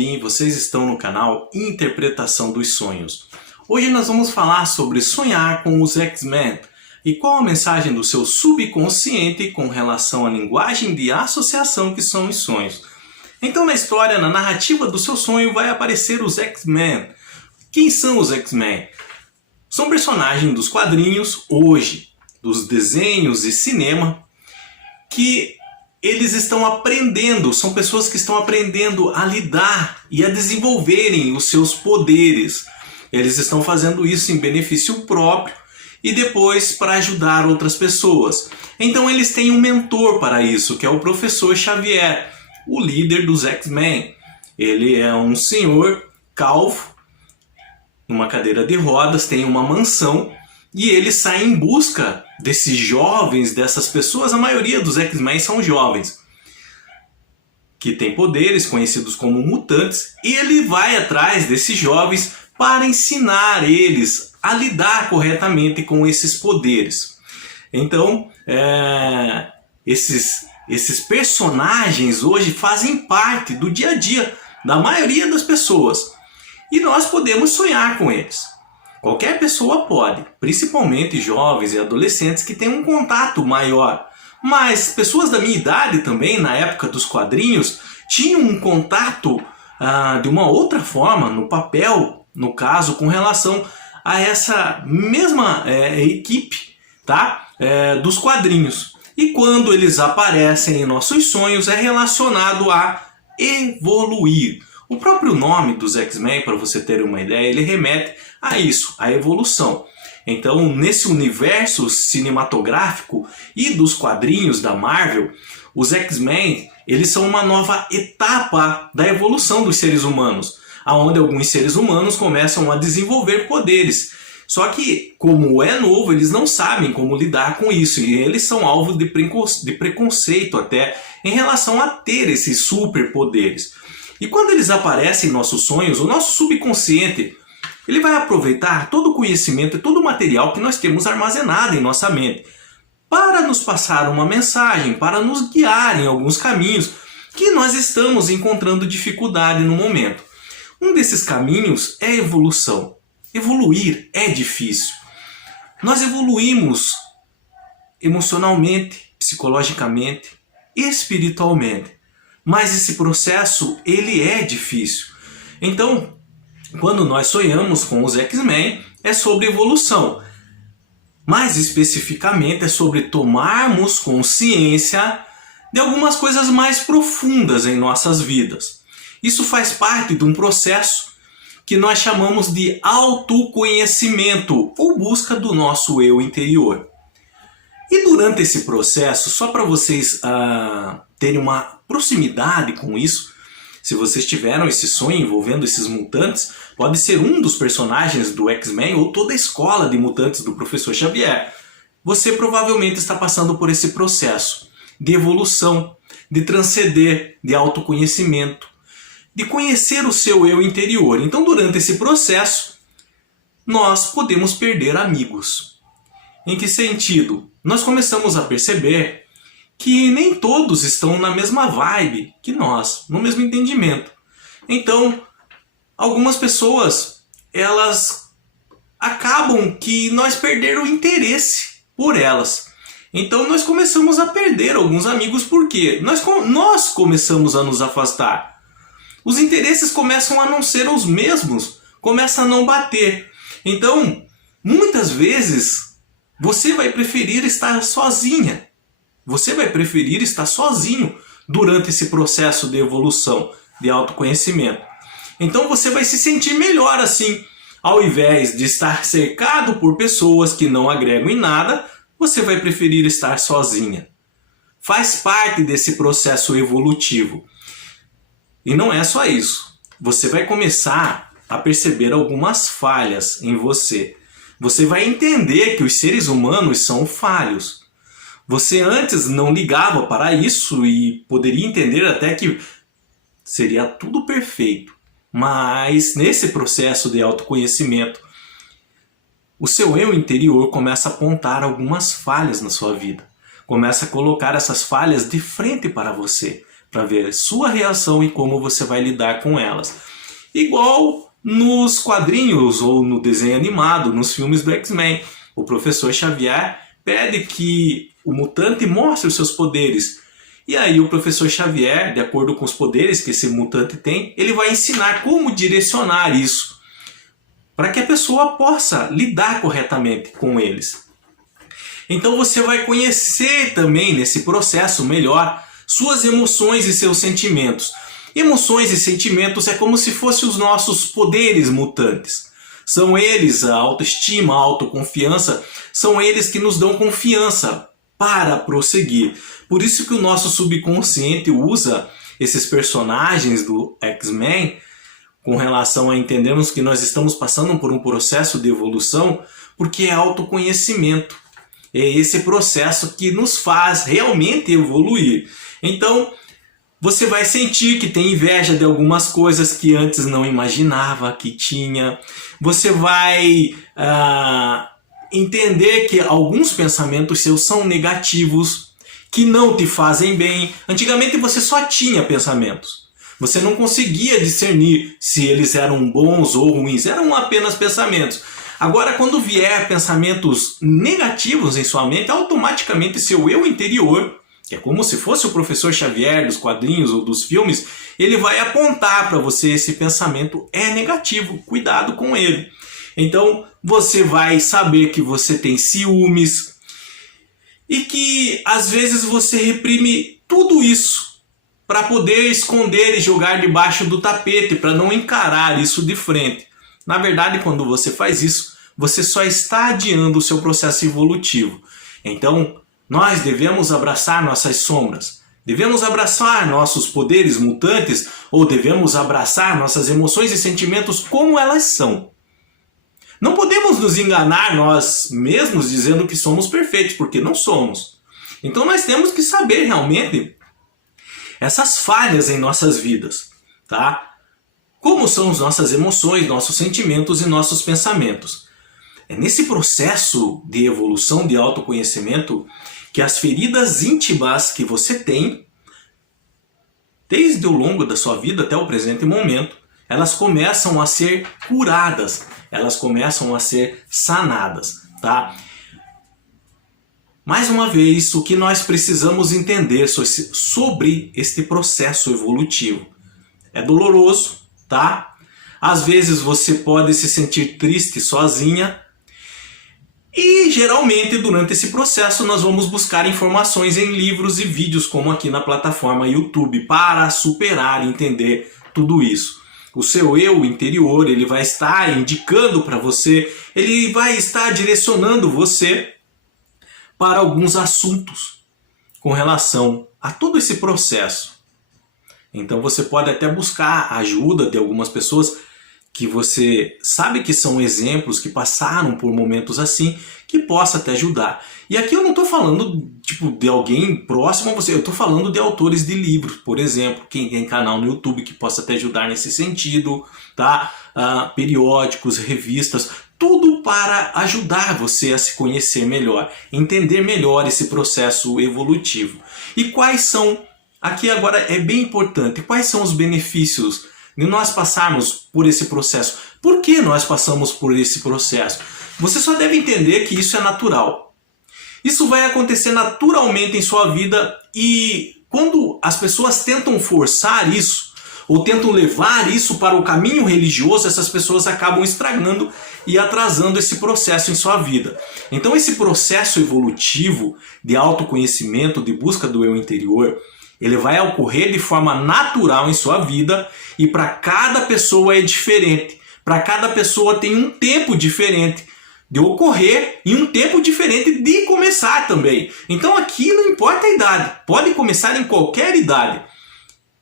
Jobim, vocês estão no canal Interpretação dos Sonhos. Hoje nós vamos falar sobre sonhar com os X-Men e qual a mensagem do seu subconsciente com relação à linguagem de associação que são os sonhos. Então na história, na narrativa do seu sonho vai aparecer os X-Men. Quem são os X-Men? São personagens dos quadrinhos hoje, dos desenhos e cinema, que eles estão aprendendo, são pessoas que estão aprendendo a lidar e a desenvolverem os seus poderes. Eles estão fazendo isso em benefício próprio e depois para ajudar outras pessoas. Então eles têm um mentor para isso, que é o Professor Xavier, o líder dos X-Men. Ele é um senhor calvo, numa cadeira de rodas, tem uma mansão e ele sai em busca desses jovens, dessas pessoas. A maioria dos X-Men são jovens que têm poderes conhecidos como mutantes, e ele vai atrás desses jovens para ensinar eles a lidar corretamente com esses poderes. Então, esses personagens hoje fazem parte do dia a dia da maioria das pessoas e nós podemos sonhar com eles. Qualquer pessoa pode, principalmente jovens e adolescentes que têm um contato maior. Mas pessoas da minha idade também, na época dos quadrinhos, tinham um contato de uma outra forma, no papel, no caso, com relação a essa mesma equipe, tá? Dos quadrinhos. E quando eles aparecem em nossos sonhos é relacionado a evoluir. O próprio nome dos X-Men, para você ter uma ideia, ele remete a isso, a evolução. Então, nesse universo cinematográfico e dos quadrinhos da Marvel, os X-Men, eles são uma nova etapa da evolução dos seres humanos, onde alguns seres humanos começam a desenvolver poderes. Só que, como é novo, eles não sabem como lidar com isso, e eles são alvo de preconceito até em relação a ter esses superpoderes. E quando eles aparecem em nossos sonhos, o nosso subconsciente ele vai aproveitar todo o conhecimento e todo o material que nós temos armazenado em nossa mente para nos passar uma mensagem, para nos guiar em alguns caminhos que nós estamos encontrando dificuldade no momento. Um desses caminhos é a evolução. Evoluir é difícil. Nós evoluímos emocionalmente, psicologicamente, espiritualmente. Mas esse processo, ele é difícil. Então, quando nós sonhamos com os X-Men, é sobre evolução. Mais especificamente, é sobre tomarmos consciência de algumas coisas mais profundas em nossas vidas. Isso faz parte de um processo que nós chamamos de autoconhecimento, ou busca do nosso eu interior. E durante esse processo, só para vocês terem uma proximidade com isso, se vocês tiveram esse sonho envolvendo esses mutantes, pode ser um dos personagens do X-Men ou toda a escola de mutantes do Professor Xavier. Você provavelmente está passando por esse processo de evolução, de transcender, de autoconhecimento, de conhecer o seu eu interior. Então, durante esse processo, nós podemos perder amigos. Em que sentido? Nós começamos a perceber que nem todos estão na mesma vibe que nós, no mesmo entendimento. Então, algumas pessoas, elas acabam que nós perdemos o interesse por elas. Então nós começamos a perder alguns amigos, porque nós começamos a nos afastar. Os interesses começam a não ser os mesmos, começam a não bater. Então, muitas vezes, você vai preferir estar sozinha. Você vai preferir estar sozinho durante esse processo de evolução, de autoconhecimento. Então você vai se sentir melhor assim. Ao invés de estar cercado por pessoas que não agregam em nada, você vai preferir estar sozinha. Faz parte desse processo evolutivo. E não é só isso. Você vai começar a perceber algumas falhas em você. Você vai entender que os seres humanos são falhos. Você antes não ligava para isso e poderia entender até que seria tudo perfeito. Mas nesse processo de autoconhecimento, o seu eu interior começa a apontar algumas falhas na sua vida. Começa a colocar essas falhas de frente para você, para ver sua reação e como você vai lidar com elas. Igual nos quadrinhos ou no desenho animado, nos filmes do X-Men. O professor Xavier pede que o mutante mostre os seus poderes. E aí o professor Xavier, de acordo com os poderes que esse mutante tem, ele vai ensinar como direcionar isso, para que a pessoa possa lidar corretamente com eles. Então você vai conhecer também nesse processo melhor suas emoções e seus sentimentos. Emoções e sentimentos é como se fossem os nossos poderes mutantes. São eles a autoestima, a autoconfiança, são eles que nos dão confiança para prosseguir. Por isso que o nosso subconsciente usa esses personagens do X-Men com relação a entendermos que nós estamos passando por um processo de evolução, porque é autoconhecimento. É esse processo que nos faz realmente evoluir. Então, você vai sentir que tem inveja de algumas coisas que antes não imaginava que tinha. Você vai entender que alguns pensamentos seus são negativos, que não te fazem bem. Antigamente você só tinha pensamentos. Você não conseguia discernir se eles eram bons ou ruins. Eram apenas pensamentos. Agora, quando vier pensamentos negativos em sua mente, automaticamente seu eu interior, que é como se fosse o professor Xavier dos quadrinhos ou dos filmes, ele vai apontar para você: esse pensamento é negativo, cuidado com ele. Então você vai saber que você tem ciúmes e que às vezes você reprime tudo isso para poder esconder e jogar debaixo do tapete, para não encarar isso de frente. Na verdade, quando você faz isso, você só está adiando o seu processo evolutivo. Então, nós devemos abraçar nossas sombras, devemos abraçar nossos poderes mutantes ou devemos abraçar nossas emoções e sentimentos como elas são. Não podemos nos enganar nós mesmos dizendo que somos perfeitos, porque não somos. Então nós temos que saber realmente essas falhas em nossas vidas, tá? Como são as nossas emoções, nossos sentimentos e nossos pensamentos. É nesse processo de evolução, de autoconhecimento, que as feridas íntimas que você tem, desde o longo da sua vida até o presente momento, elas começam a ser curadas, elas começam a ser sanadas, tá? Mais uma vez, o que nós precisamos entender sobre este processo evolutivo. É doloroso, tá? Às vezes você pode se sentir triste sozinha. E geralmente durante esse processo nós vamos buscar informações em livros e vídeos como aqui na plataforma YouTube para superar e entender tudo isso. O seu eu interior, ele vai estar indicando para você, ele vai estar direcionando você para alguns assuntos com relação a todo esse processo. Então você pode até buscar a ajuda de algumas pessoas que você sabe que são exemplos, que passaram por momentos assim, que possa te ajudar. E aqui eu não estou falando de alguém próximo a você, eu estou falando de autores de livros, por exemplo, quem tem canal no YouTube que possa te ajudar nesse sentido, tá? Periódicos, revistas, tudo para ajudar você a se conhecer melhor, entender melhor esse processo evolutivo. E quais são, aqui agora é bem importante, quais são os benefícios de nós passarmos por esse processo? Por que nós passamos por esse processo? Você só deve entender que isso é natural. Isso vai acontecer naturalmente em sua vida, e quando as pessoas tentam forçar isso, ou tentam levar isso para o caminho religioso, essas pessoas acabam estragando e atrasando esse processo em sua vida. Então esse processo evolutivo de autoconhecimento, de busca do eu interior, ele vai ocorrer de forma natural em sua vida, e para cada pessoa é diferente. Para cada pessoa tem um tempo diferente de ocorrer e um tempo diferente de começar também. Então aqui não importa a idade, pode começar em qualquer idade.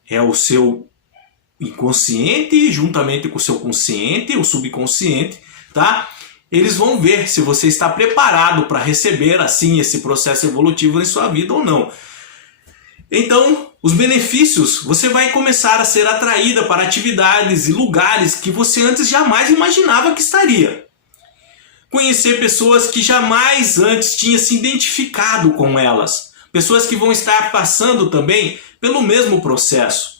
É o seu inconsciente juntamente com o seu consciente, o subconsciente, tá? Eles vão ver se você está preparado para receber assim esse processo evolutivo em sua vida ou não. Então, os benefícios, você vai começar a ser atraída para atividades e lugares que você antes jamais imaginava que estaria. Conhecer pessoas que jamais antes tinha se identificado com elas. Pessoas que vão estar passando também pelo mesmo processo.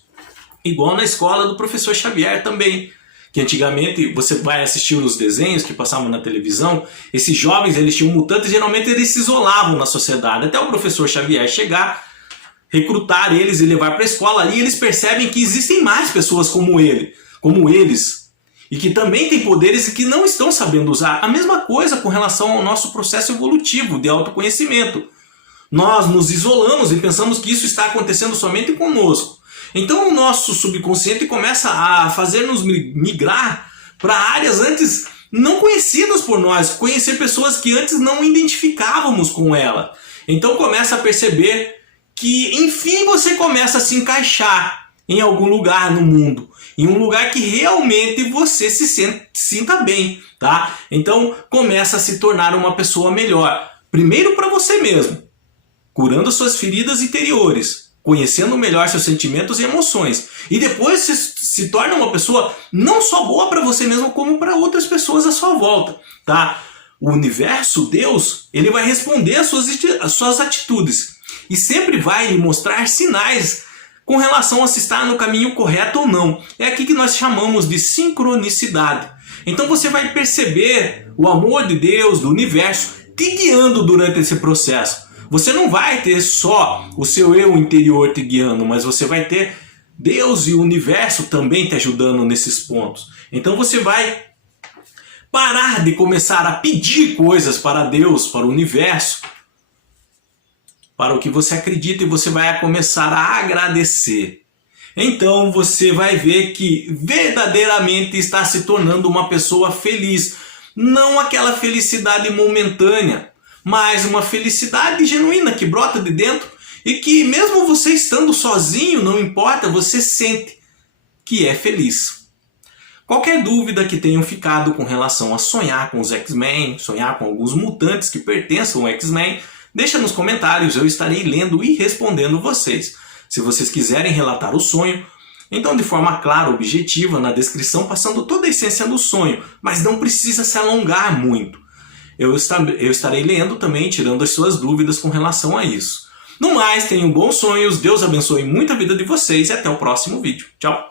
Igual na escola do professor Xavier também, que antigamente você vai assistir os desenhos que passavam na televisão, esses jovens eles tinham mutantes, geralmente eles se isolavam na sociedade, até o professor Xavier chegar, recrutar eles e levar para a escola, ali eles percebem que existem mais pessoas como eles, e que também têm poderes e que não estão sabendo usar. A mesma coisa com relação ao nosso processo evolutivo de autoconhecimento. Nós nos isolamos e pensamos que isso está acontecendo somente conosco. Então o nosso subconsciente começa a fazer-nos migrar para áreas antes não conhecidas por nós, conhecer pessoas que antes não identificávamos com ela. Então começa a perceber que enfim você começa a se encaixar em algum lugar no mundo, em um lugar que realmente você se sinta bem, tá? Então começa a se tornar uma pessoa melhor, primeiro para você mesmo, curando suas feridas interiores, conhecendo melhor seus sentimentos e emoções. E depois se torna uma pessoa não só boa para você mesmo, como para outras pessoas à sua volta, tá? O universo, Deus, ele vai responder às suas atitudes. E sempre vai lhe mostrar sinais com relação a se estar no caminho correto ou não. É aqui que nós chamamos de sincronicidade. Então você vai perceber o amor de Deus, do universo, te guiando durante esse processo. Você não vai ter só o seu eu interior te guiando, mas você vai ter Deus e o universo também te ajudando nesses pontos. Então você vai parar de começar a pedir coisas para Deus, para o universo, para o que você acredita, e você vai começar a agradecer. Então você vai ver que verdadeiramente está se tornando uma pessoa feliz. Não aquela felicidade momentânea, mas uma felicidade genuína que brota de dentro e que mesmo você estando sozinho, não importa, você sente que é feliz. Qualquer dúvida que tenham ficado com relação a sonhar com os X-Men, sonhar com alguns mutantes que pertençam ao X-Men, deixa nos comentários, eu estarei lendo e respondendo vocês. Se vocês quiserem relatar o sonho, então de forma clara, objetiva, na descrição, passando toda a essência do sonho, mas não precisa se alongar muito. Eu estarei lendo também, tirando as suas dúvidas com relação a isso. No mais, tenham bons sonhos, Deus abençoe muito a vida de vocês e até o próximo vídeo. Tchau!